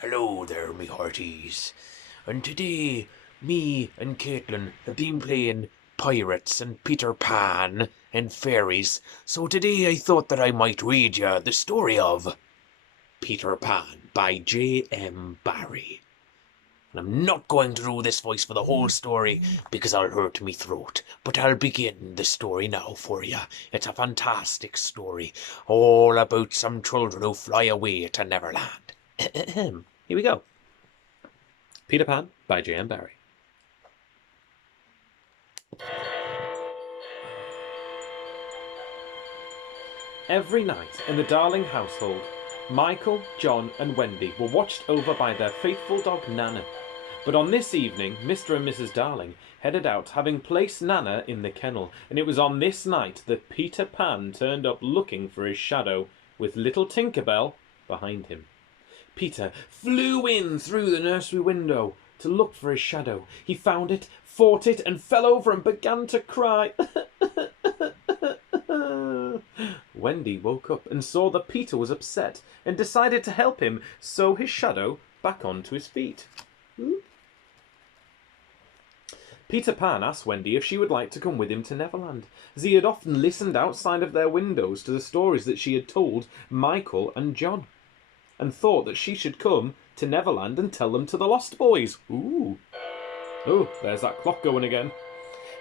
Hello there, me hearties. And today, me and Caitlin have been playing pirates and Peter Pan and fairies. So today I thought that I might read you the story of Peter Pan by J.M. Barrie. And I'm not going to do this voice for the whole story because I'll hurt me throat. But I'll begin the story now for you. It's a fantastic story, all about some children who fly away to Neverland. Here we go. Peter Pan by J.M. Barrie. Every night in the Darling household, Michael, John and Wendy were watched over by their faithful dog Nana. But on this evening, Mr. and Mrs. Darling headed out, having placed Nana in the kennel, and it was on this night that Peter Pan turned up looking for his shadow, with little Tinker Bell behind him. Peter flew in through the nursery window to look for his shadow. He found it, fought it, and fell over and began to cry. Wendy woke up and saw that Peter was upset and decided to help him sew his shadow back onto his feet. Peter Pan asked Wendy if she would like to come with him to Neverland, as he had often listened outside of their windows to the stories that she had told Michael and John, and thought that she should come to Neverland and tell them to the Lost Boys. Ooh. Oh, there's that clock going again.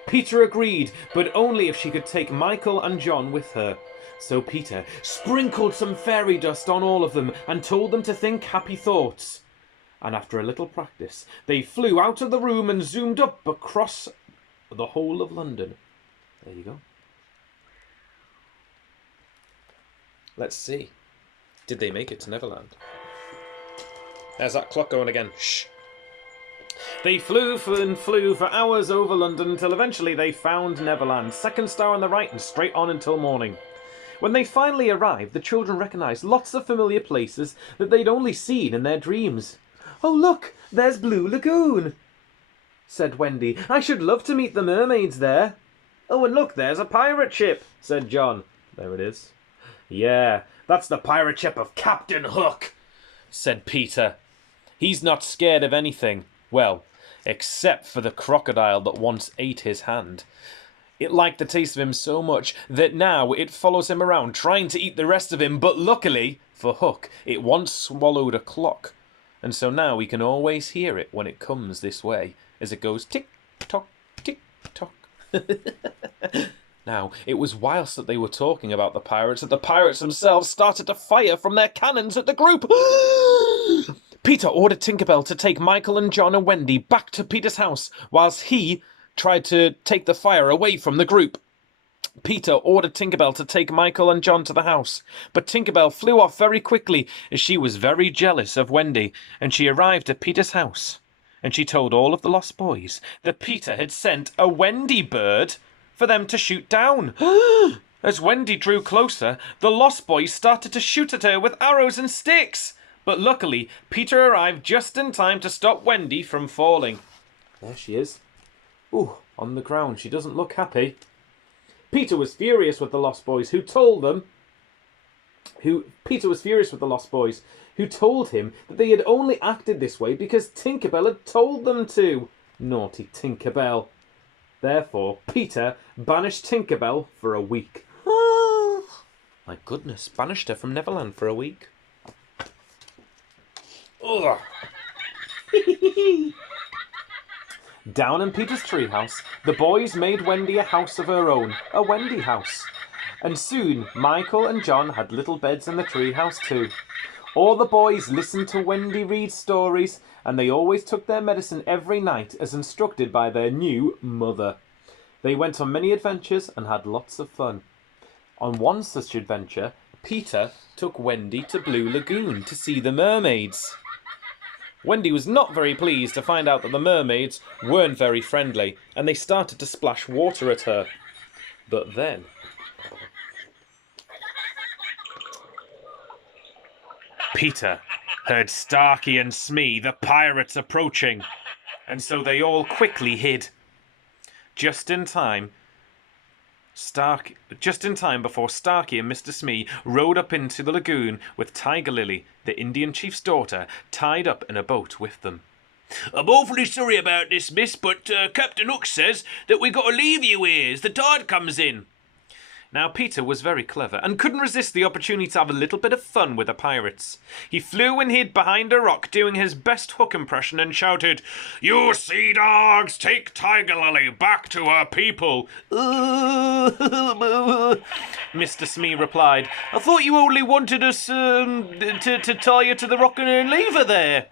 Peter agreed, but only if she could take Michael and John with her. So Peter sprinkled some fairy dust on all of them and told them to think happy thoughts. And after a little practice, they flew out of the room and zoomed up across the whole of London. There you go. Let's see. Did they make it to Neverland? There's that clock going again. Shh. They flew and flew for hours over London until eventually they found Neverland, second star on the right and straight on until morning. When they finally arrived, the children recognised lots of familiar places that they'd only seen in their dreams. "Oh, look, there's Blue Lagoon," said Wendy. "I should love to meet the mermaids there." "Oh, and look, there's a pirate ship," said John. There it is. "Yeah, that's the pirate ship of Captain Hook," said Peter. "He's not scared of anything. Well, except for the crocodile that once ate his hand. It liked the taste of him so much that now it follows him around trying to eat the rest of him, but luckily for Hook, it once swallowed a clock, and so now we can always hear it when it comes this way, as it goes tick-tock, tick-tock." Now, it was whilst that they were talking about the pirates that the pirates themselves started to fire from their cannons at the group. Peter ordered Tinker Bell to take Michael and John and Wendy back to Peter's house, whilst he tried to take the fire away from the group. Peter ordered Tinker Bell to take Michael and John to the house, but Tinker Bell flew off very quickly as she was very jealous of Wendy, and she arrived at Peter's house, and she told all of the Lost Boys that Peter had sent a Wendy bird for them to shoot down. As Wendy drew closer, the Lost Boys started to shoot at her with arrows and sticks, but luckily Peter arrived just in time to stop Wendy from falling. There she is. Ooh, on the ground. She doesn't look happy. Peter was furious with the Lost Boys, who told him that they had only acted this way because Tinker Bell had told them to. Naughty Tinker Bell. Therefore, Peter banished Tinker Bell for a week. My goodness, banished her from Neverland for a week. Ugh. Down in Peter's treehouse, the boys made Wendy a house of her own, a Wendy house. And soon, Michael and John had little beds in the treehouse too. All the boys listened to Wendy read stories, and they always took their medicine every night as instructed by their new mother. They went on many adventures and had lots of fun. On one such adventure, Peter took Wendy to Blue Lagoon to see the mermaids. Wendy was not very pleased to find out that the mermaids weren't very friendly, and they started to splash water at her. But then Peter heard Starkey and Smee, the pirates, approaching, and so they all quickly hid. Just in time just in time before Starkey and Mr. Smee rowed up into the lagoon with Tiger Lily, the Indian chief's daughter, tied up in a boat with them. I'm awfully sorry about this, miss, but Captain Hook says that we got to leave you here as the tide comes in. Now Peter was very clever and couldn't resist the opportunity to have a little bit of fun with the pirates. He flew and hid behind a rock doing his best Hook impression and shouted, "You sea dogs, take Tiger Lily back to her people." Mr. Smee replied, "I thought you only wanted us to tie her to the rock and leave her there."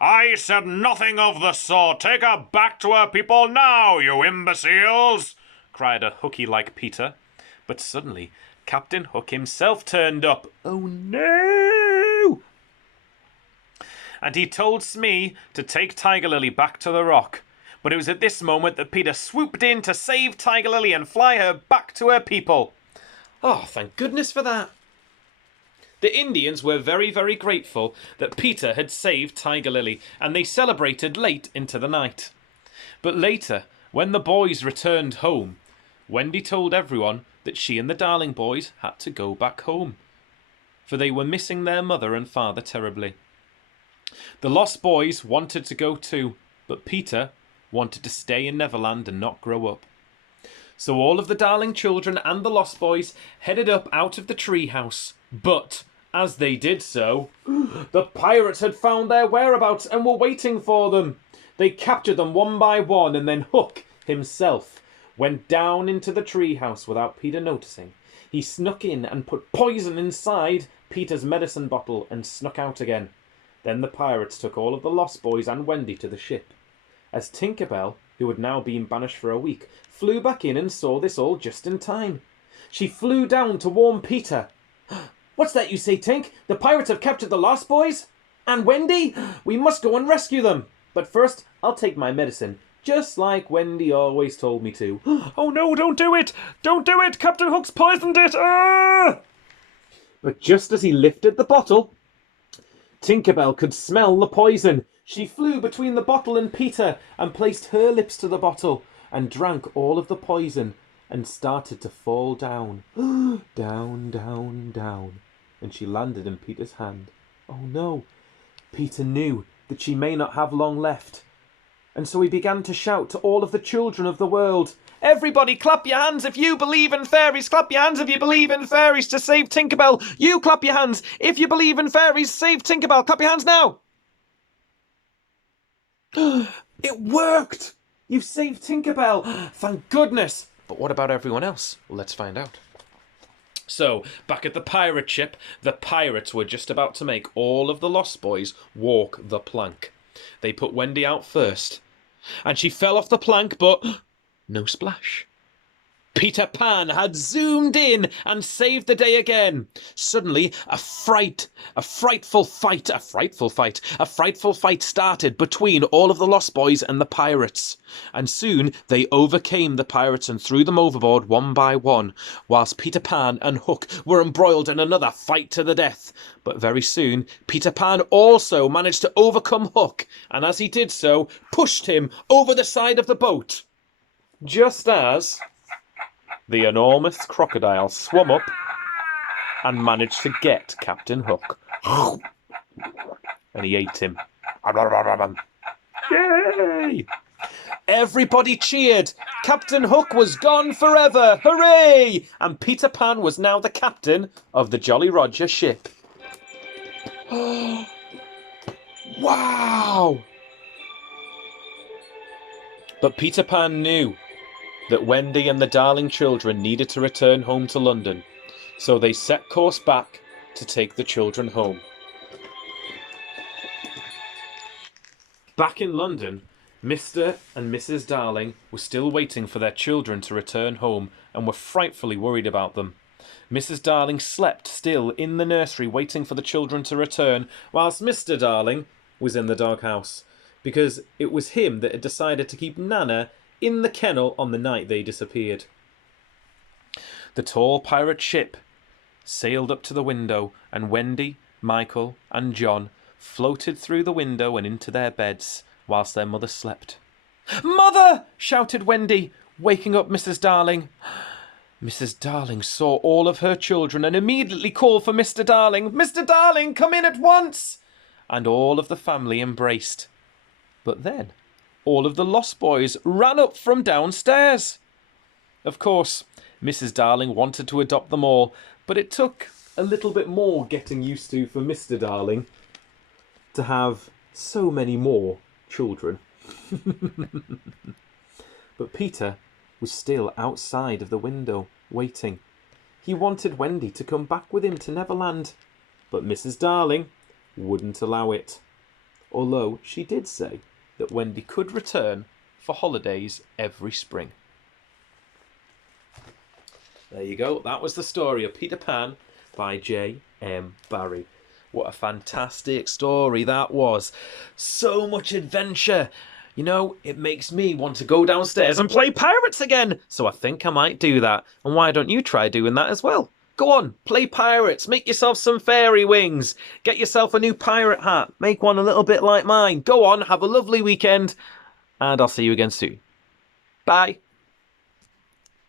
"I said nothing of the sort. Take her back to her people now, you imbeciles," cried a hooky-like Peter. But suddenly, Captain Hook himself turned up. Oh no! And he told Smee to take Tiger Lily back to the rock. But it was at this moment that Peter swooped in to save Tiger Lily and fly her back to her people. Oh, thank goodness for that. The Indians were very, very grateful that Peter had saved Tiger Lily, and they celebrated late into the night. But later, when the boys returned home, Wendy told everyone that she and the Darling boys had to go back home, for they were missing their mother and father terribly. The Lost Boys wanted to go too, but Peter wanted to stay in Neverland and not grow up. So all of the Darling children and the Lost Boys headed up out of the tree house. But as they did so, the pirates had found their whereabouts and were waiting for them. They captured them one by one, and then Hook himself went down into the treehouse without Peter noticing. He snuck in and put poison inside Peter's medicine bottle and snuck out again. Then the pirates took all of the Lost Boys and Wendy to the ship. As Tinker Bell, who had now been banished for a week, flew back in and saw this all just in time. She flew down to warn Peter. "What's that you say, Tink? The pirates have captured the Lost Boys? And Wendy? We must go and rescue them. But first, I'll take my medicine. Just like Wendy always told me to." "Oh no, don't do it! Don't do it! Captain Hook's poisoned it! Ah!" But just as he lifted the bottle, Tinkerbell could smell the poison. She flew between the bottle and Peter and placed her lips to the bottle and drank all of the poison and started to fall down. Down, down, down. And she landed in Peter's hand. Oh no! Peter knew that she may not have long left. And so he began to shout to all of the children of the world, "Everybody clap your hands if you believe in fairies. Clap your hands if you believe in fairies to save Tinkerbell. You clap your hands if you believe in fairies. Save Tinkerbell. Clap your hands now." It worked! You've saved Tinkerbell. Thank goodness. But what about everyone else? Well, let's find out. So, back at the pirate ship, the pirates were just about to make all of the Lost Boys walk the plank. They put Wendy out first, and she fell off the plank, but no splash. Peter Pan had zoomed in and saved the day again. Suddenly, a frightful fight started between all of the Lost Boys and the pirates. And soon they overcame the pirates and threw them overboard one by one, whilst Peter Pan and Hook were embroiled in another fight to the death. But very soon, Peter Pan also managed to overcome Hook, and as he did so, pushed him over the side of the boat. Just as the enormous crocodile swam up and managed to get Captain Hook. And he ate him. Yay! Everybody cheered. Captain Hook was gone forever. Hooray! And Peter Pan was now the captain of the Jolly Roger ship. Wow! But Peter Pan knew that Wendy and the Darling children needed to return home to London, so they set course back to take the children home. Back in London, Mr. and Mrs. Darling were still waiting for their children to return home and were frightfully worried about them. Mrs. Darling slept still in the nursery waiting for the children to return, whilst Mr. Darling was in the doghouse, because it was him that had decided to keep Nana in the kennel on the night they disappeared. The tall pirate ship sailed up to the window, and Wendy, Michael and John floated through the window and into their beds whilst their mother slept. "Mother!" shouted Wendy, waking up Mrs. Darling. Mrs. Darling saw all of her children and immediately called for Mr. Darling. Mr. Darling, come in at once! And all of the family embraced. But then all of the lost boys ran up from downstairs. Of course, Mrs. Darling wanted to adopt them all, but it took a little bit more getting used to for Mr. Darling to have so many more children. But Peter was still outside of the window, waiting. He wanted Wendy to come back with him to Neverland, but Mrs. Darling wouldn't allow it, although she did say that Wendy could return for holidays every spring. There you go. That was the story of Peter Pan by J.M. Barrie. What a fantastic story that was. So much adventure. You know, it makes me want to go downstairs and play pirates again. So I think I might do that. And why don't you try doing that as well? Go on, play pirates. Make yourself some fairy wings. Get yourself a new pirate hat. Make one a little bit like mine. Go on, have a lovely weekend. And I'll see you again soon. Bye.